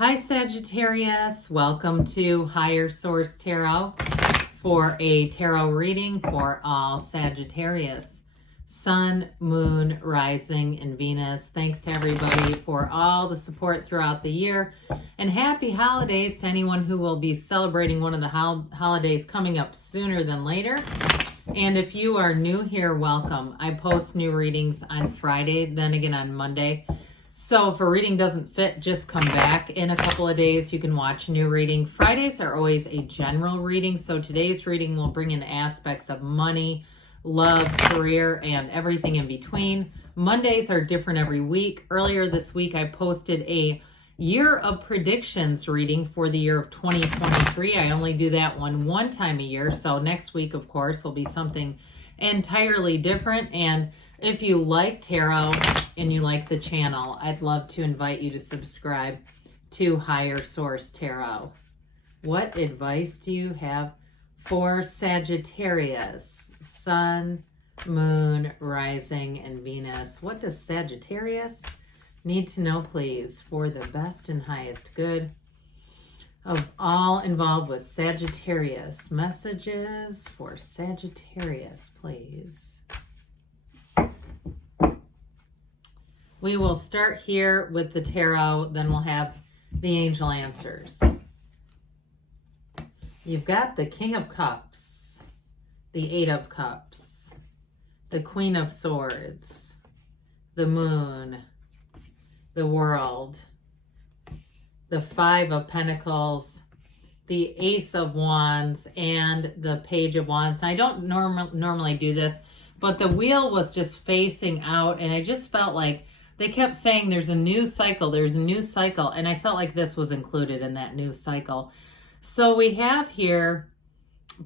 Hi Sagittarius, welcome to Higher Source Tarot for a tarot reading for all Sagittarius. Sun, Moon, Rising, and Venus. Thanks to everybody for all the support throughout the year. And happy holidays to anyone who will be celebrating one of the holidays coming up sooner than later. And if you are new here, welcome. I post new readings on Friday, then again on Monday. So if a reading doesn't fit, just come back in a couple of days. You can watch a new reading. Fridays are always a general reading. So today's reading will bring in aspects of money, love, career, and everything in between. Mondays are different every week. Earlier this week, I posted a year of predictions reading for the year of 2023. I only do that one time a year. So next week, of course, will be something entirely different. And if you like tarot and you like the channel, I'd love to invite you to subscribe to Higher Source Tarot. What advice do you have for Sagittarius? Sun, Moon, Rising, and Venus. What does Sagittarius need to know, please, for the best and highest good of all involved with Sagittarius? Messages for Sagittarius, please. We will start here with the tarot, then we'll have the angel answers. You've got the King of Cups, the Eight of Cups, the Queen of Swords, the Moon, the World, the Five of Pentacles, the Ace of Wands, and the Page of Wands. Now, I don't normally do this, but the wheel was just facing out, and I just felt like they kept saying there's a new cycle, and I felt like this was included in that new cycle. So we have here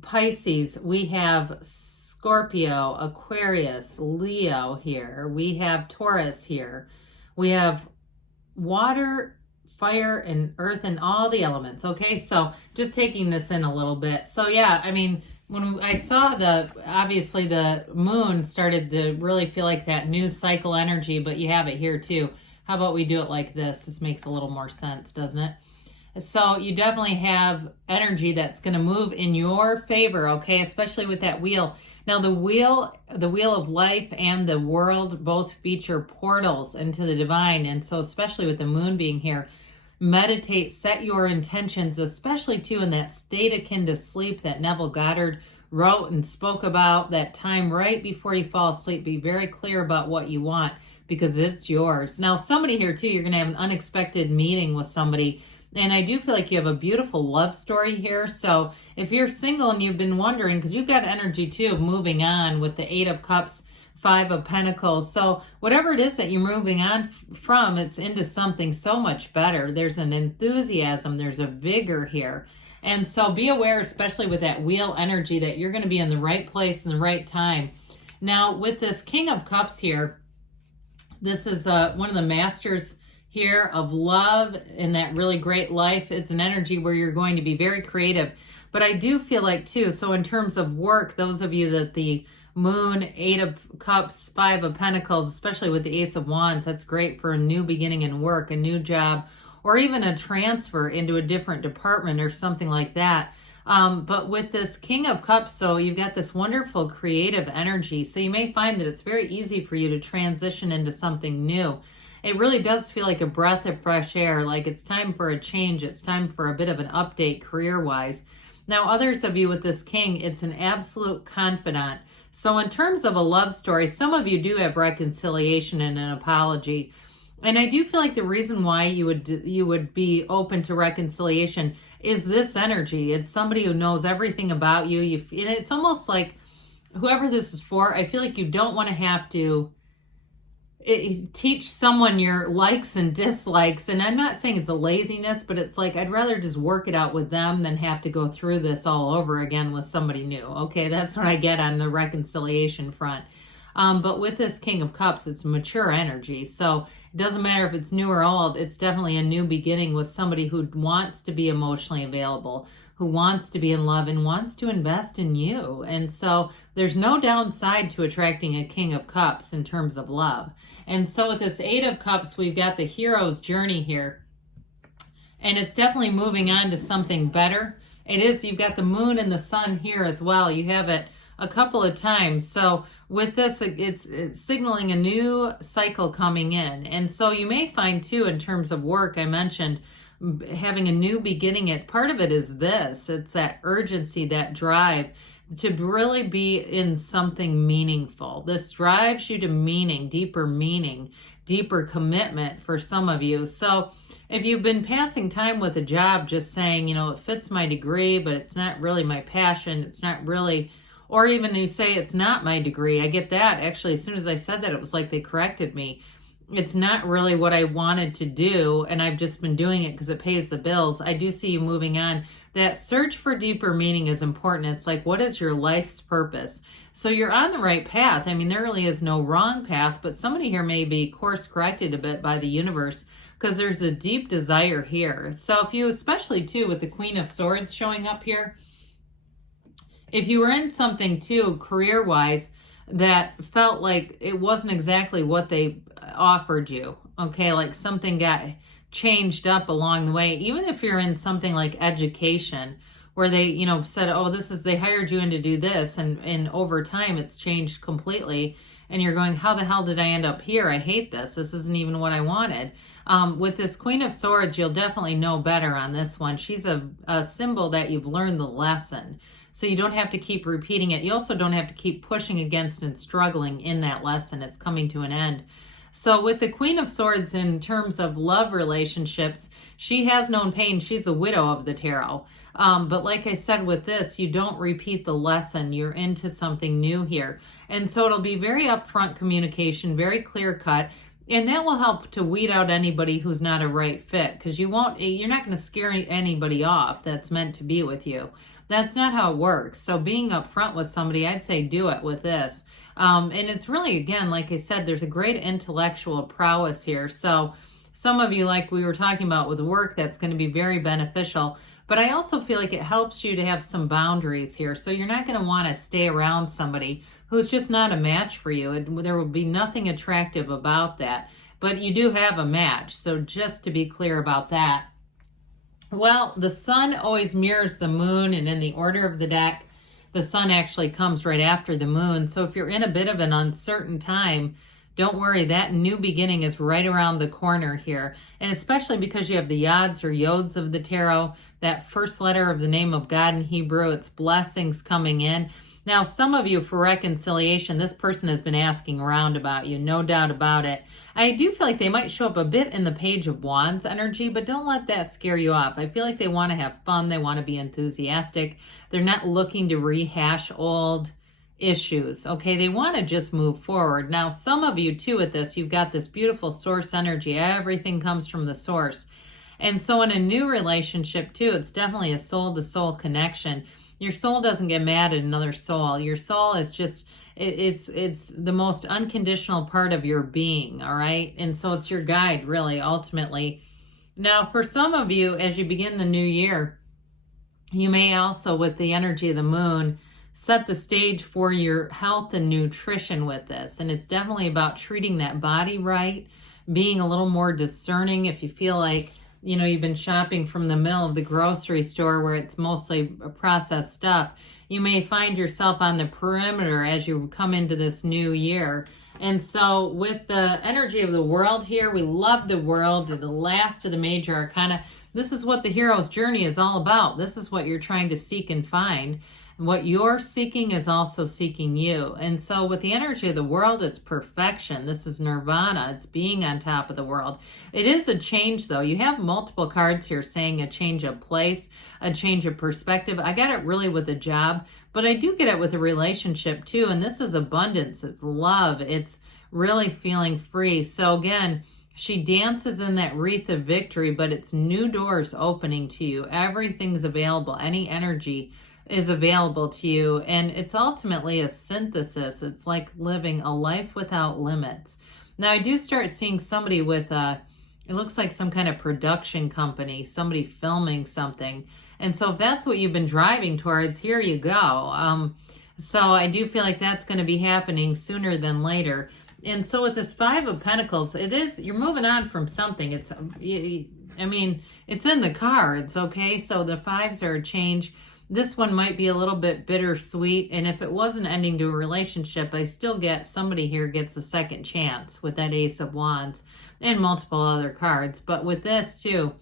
Pisces, we have Scorpio, Aquarius, Leo here, we have Taurus here, we have water, fire, and earth, and all the elements, okay? So just taking this in a little bit. So yeah, I mean, when I saw obviously the moon started to really feel like that new cycle energy, but you have it here too. How about we do it like this? This makes a little more sense, doesn't it? So you definitely have energy that's going to move in your favor, okay? Especially with that wheel. Now the wheel of life and the world both feature portals into the divine. And so especially with the moon being here, meditate, set your intentions, especially too in that state akin to sleep that Neville Goddard wrote and spoke about, that time right before you fall asleep. Be very clear about what you want because it's yours. Now, somebody here too, you're going to have an unexpected meeting with somebody. And I do feel like you have a beautiful love story here. So if you're single and you've been wondering, because you've got energy too of moving on with the Eight of Cups, Five of Pentacles. So whatever it is that you're moving on from, it's into something so much better. There's an enthusiasm. There's a vigor here. And so be aware, especially with that wheel energy, that you're going to be in the right place in the right time. Now, with this King of Cups here, this is one of the masters here of love in that really great life. It's an energy where you're going to be very creative. But I do feel like too, so in terms of work, those of you that the Moon, Eight of Cups, Five of Pentacles, especially with the Ace of Wands, that's great for a new beginning in work, a new job, or even a transfer into a different department or something like that. But with this King of Cups, so you've got this wonderful creative energy. So you may find that it's very easy for you to transition into something new. It really does feel like a breath of fresh air, like it's time for a change. It's time for a bit of an update career-wise. Now, others of you with this King, it's an absolute confidant. So in terms of a love story, some of you do have reconciliation and an apology. And I do feel like the reason why you would be open to reconciliation is this energy. It's somebody who knows everything about you. And it's almost like whoever this is for, I feel like you don't want to have to teach someone your likes and dislikes. And I'm not saying it's a laziness, but it's like I'd rather just work it out with them than have to go through this all over again with somebody new. Okay, that's what I get on the reconciliation front. But with this King of Cups, it's mature energy. So it doesn't matter if it's new or old. It's definitely a new beginning with somebody who wants to be emotionally available, who wants to be in love and wants to invest in you. And so there's no downside to attracting a King of Cups in terms of love. And so with this Eight of Cups, we've got the hero's journey here. And it's definitely moving on to something better. It is, you've got the moon and the sun here as well. You have it a couple of times. So with this, it's signaling a new cycle coming in. And so you may find too, in terms of work, I mentioned having a new beginning. Part of it is this. It's that urgency, that drive to really be in something meaningful. This drives you to meaning, deeper commitment for some of you. So if you've been passing time with a job just saying, you know, it fits my degree, but it's not really my passion, it's not really, or even you say it's not my degree. I get that. Actually, as soon as I said that, it was like they corrected me. It's not really what I wanted to do, and I've just been doing it because it pays the bills. I do see you moving on. That search for deeper meaning is important. It's like, what is your life's purpose? So you're on the right path. I mean, there really is no wrong path, but somebody here may be course corrected a bit by the universe because there's a deep desire here. So if you, especially too, with the Queen of Swords showing up here, if you were in something too, career-wise, that felt like it wasn't exactly what they offered you, okay, like something got changed up along the way, even if you're in something like education, where they, you know, said, oh, they hired you in to do this, and over time it's changed completely, and you're going, how the hell did I end up here? I hate this. This isn't even what I wanted. With this Queen of Swords, you'll definitely know better on this one. She's a symbol that you've learned the lesson. So you don't have to keep repeating it. You also don't have to keep pushing against and struggling in that lesson. It's coming to an end. So with the Queen of Swords, in terms of love relationships, she has known pain. She's a widow of the tarot. But like I said, with this, you don't repeat the lesson. You're into something new here. And so it'll be very upfront communication, very clear cut. And that will help to weed out anybody who's not a right fit, because you're not going to scare anybody off that's meant to be with you. That's not how it works. So being upfront with somebody, I'd say do it with this. And it's really, again, like I said, there's a great intellectual prowess here. So some of you, like we were talking about with work, that's going to be very beneficial. But I also feel like it helps you to have some boundaries here. So you're not going to want to stay around somebody who's just not a match for you. There will be nothing attractive about that. But you do have a match. So just to be clear about that. Well, the sun always mirrors the moon, and in the order of the deck, the sun actually comes right after the moon. So if you're in a bit of an uncertain time, don't worry, that new beginning is right around the corner here. And especially because you have the yods or yods of the tarot, that first letter of the name of God in Hebrew, it's blessings coming in. Now, some of you, for reconciliation, this person has been asking around about you, no doubt about it. I do feel like they might show up a bit in the Page of Wands energy, but don't let that scare you off. I feel like they want to have fun. They want to be enthusiastic. They're not looking to rehash old issues, okay? They want to just move forward. Now, some of you, too, with this, you've got this beautiful source energy. Everything comes from the source. And so in a new relationship, too, it's definitely a soul-to-soul connection. Your soul doesn't get mad at another soul. Your soul is just, it's the most unconditional part of your being, all right? And so it's your guide, really, ultimately. Now, for some of you, as you begin the new year, you may also, with the energy of the moon, set the stage for your health and nutrition with this. And it's definitely about treating that body right, being a little more discerning. If you feel like, you know, you've been shopping from the middle of the grocery store where it's mostly processed stuff, you may find yourself on the perimeter as you come into this new year. And so with the energy of the world here, we love the world, the last of the major arcana. This is what the hero's journey is all about. This is what you're trying to seek and find. What you're seeking is also seeking you. And so with the energy of the world, it's perfection. This is nirvana. It's being on top of the world. It is a change, though. You have multiple cards here saying a change of place, a change of perspective. I got it really with a job, but I do get it with a relationship, too. And this is abundance. It's love. It's really feeling free. So again, she dances in that wreath of victory, but it's new doors opening to you. Everything's available. Any energy is available to you, and it's ultimately a synthesis. It's like living a life without limits. Now, I do start seeing somebody with it looks like some kind of production company, somebody filming something. And so if that's what you've been driving towards, here you go. So I do feel like that's going to be happening sooner than later. And so with this Five of Pentacles, it is, you're moving on from something. It's I mean, it's in the cards, okay? So the fives are a change. This one might be a little bit bittersweet, and if it wasn't ending to a relationship, I still get somebody here gets a second chance with that Ace of Wands and multiple other cards. But with this too,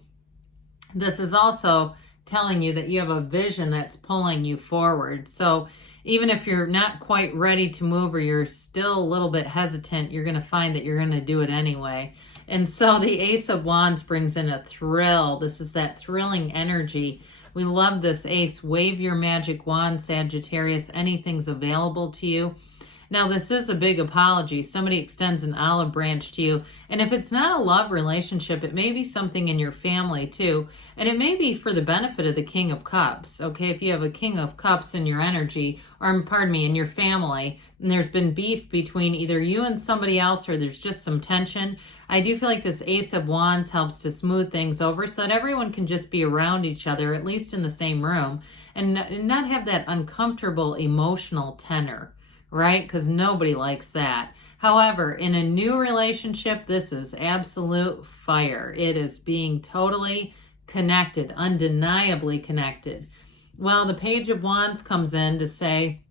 this is also telling you that you have a vision that's pulling you forward. So even if you're not quite ready to move or you're still a little bit hesitant, you're going to find that you're going to do it anyway. And so the Ace of Wands brings in a thrill. This is that thrilling energy. We love this ace. Wave your magic wand, Sagittarius. Anything's available to you. Now, this is a big apology. Somebody extends an olive branch to you. And if it's not a love relationship, it may be something in your family too. And it may be for the benefit of the King of Cups. Okay, if you have a King of Cups in your energy, or pardon me, in your family, and there's been beef between either you and somebody else, or there's just some tension, I do feel like this Ace of Wands helps to smooth things over so that everyone can just be around each other, at least in the same room, and not have that uncomfortable emotional tenor, right? Because nobody likes that. However, in a new relationship, this is absolute fire. It is being totally connected, undeniably connected. Well, the Page of Wands comes in to say,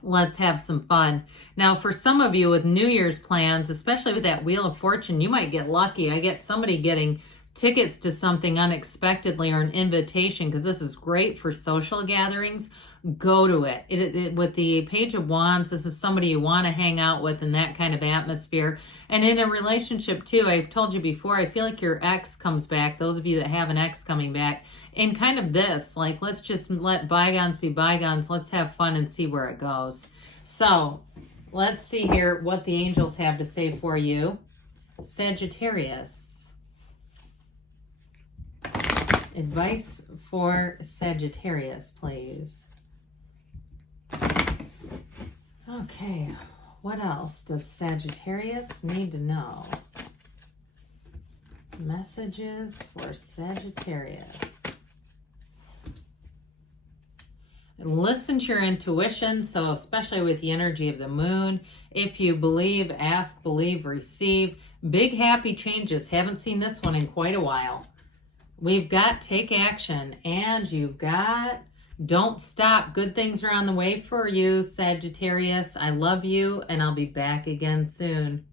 let's have some fun. Now, for some of you with New Year's plans, especially with that Wheel of Fortune, you might get lucky. I get somebody getting tickets to something unexpectedly or an invitation, because this is great for social gatherings. Go to it. With the Page of Wands, this is somebody you want to hang out with in that kind of atmosphere. And in a relationship too, I've told you before, I feel like your ex comes back, those of you that have an ex coming back, in kind of this, like, let's just let bygones be bygones. Let's have fun and see where it goes. So let's see here what the angels have to say for you, Sagittarius. Advice for Sagittarius, please. Okay, what else does Sagittarius need to know? Messages for Sagittarius. Listen to your intuition, so especially with the energy of the moon. If you believe, ask, believe, receive. Big happy changes. Haven't seen this one in quite a while. We've got take action, and you've got don't stop. Good things are on the way for you, Sagittarius. I love you, and I'll be back again soon.